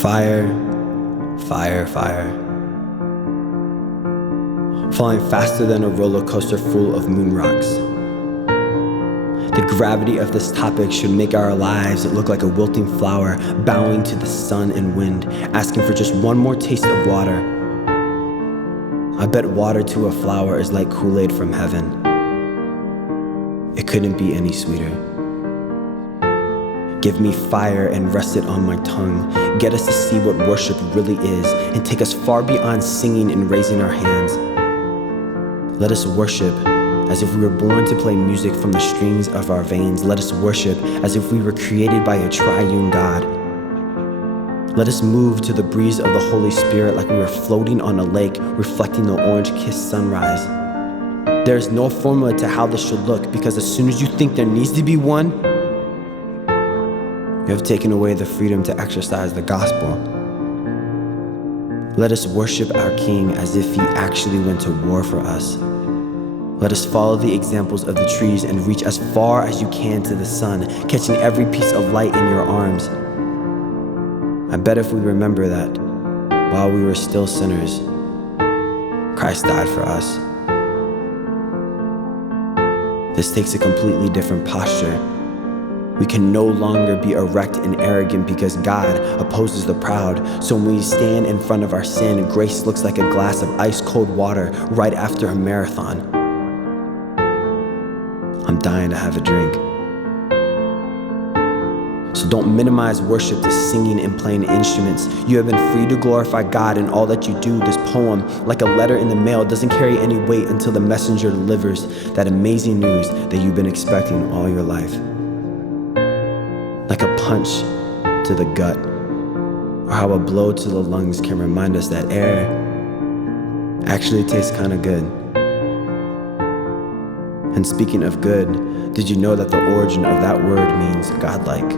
Fire, fire, fire. Falling faster than a roller coaster full of moon rocks. The gravity of this topic should make our lives look like a wilting flower, bowing to the sun and wind, asking for just one more taste of water. I bet water to a flower is like Kool-Aid from heaven. It couldn't be any sweeter. Give me fire and rest it on my tongue. Get us to see what worship really is and take us far beyond singing and raising our hands. Let us worship as if we were born to play music from the strings of our veins. Let us worship as if we were created by a triune God. Let us move to the breeze of the Holy Spirit like we were floating on a lake, reflecting the orange-kissed sunrise. There is no formula to how this should look, because as soon as you think there needs to be one, you have taken away the freedom to exercise the gospel. Let us worship our King as if he actually went to war for us. Let us follow the examples of the trees and reach as far as you can to the sun, catching every piece of light in your arms. I bet if we remember that, while we were still sinners, Christ died for us. This takes a completely different posture. We can no longer be erect and arrogant because God opposes the proud. So when we stand in front of our sin, grace looks like a glass of ice-cold water right after a marathon. I'm dying to have a drink. So don't minimize worship to singing and playing instruments. You have been free to glorify God in all that you do. This poem, like a letter in the mail, doesn't carry any weight until the messenger delivers that amazing news that you've been expecting all your life. Like a punch to the gut, or how a blow to the lungs can remind us that air actually tastes kind of good. And speaking of good, did you know that the origin of that word means godlike?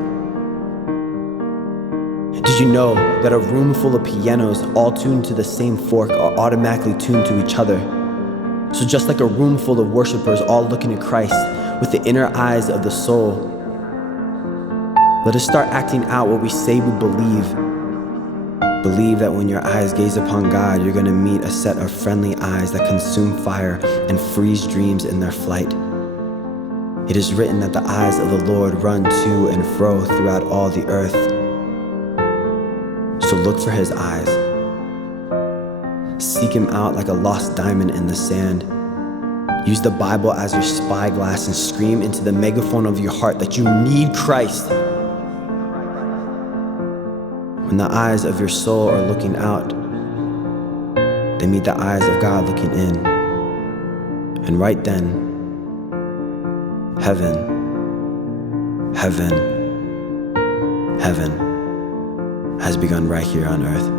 Did you know that a room full of pianos all tuned to the same fork are automatically tuned to each other? So just like a room full of worshipers all looking at Christ with the inner eyes of the soul, let us start acting out what we say we believe. Believe that when your eyes gaze upon God, you're going to meet a set of friendly eyes that consume fire and freeze dreams in their flight. It is written that the eyes of the Lord run to and fro throughout all the earth. So look for his eyes. Seek him out like a lost diamond in the sand. Use the Bible as your spyglass and scream into the megaphone of your heart that you need Christ. When the eyes of your soul are looking out, they meet the eyes of God looking in. And right then, heaven, heaven, heaven has begun right here on earth.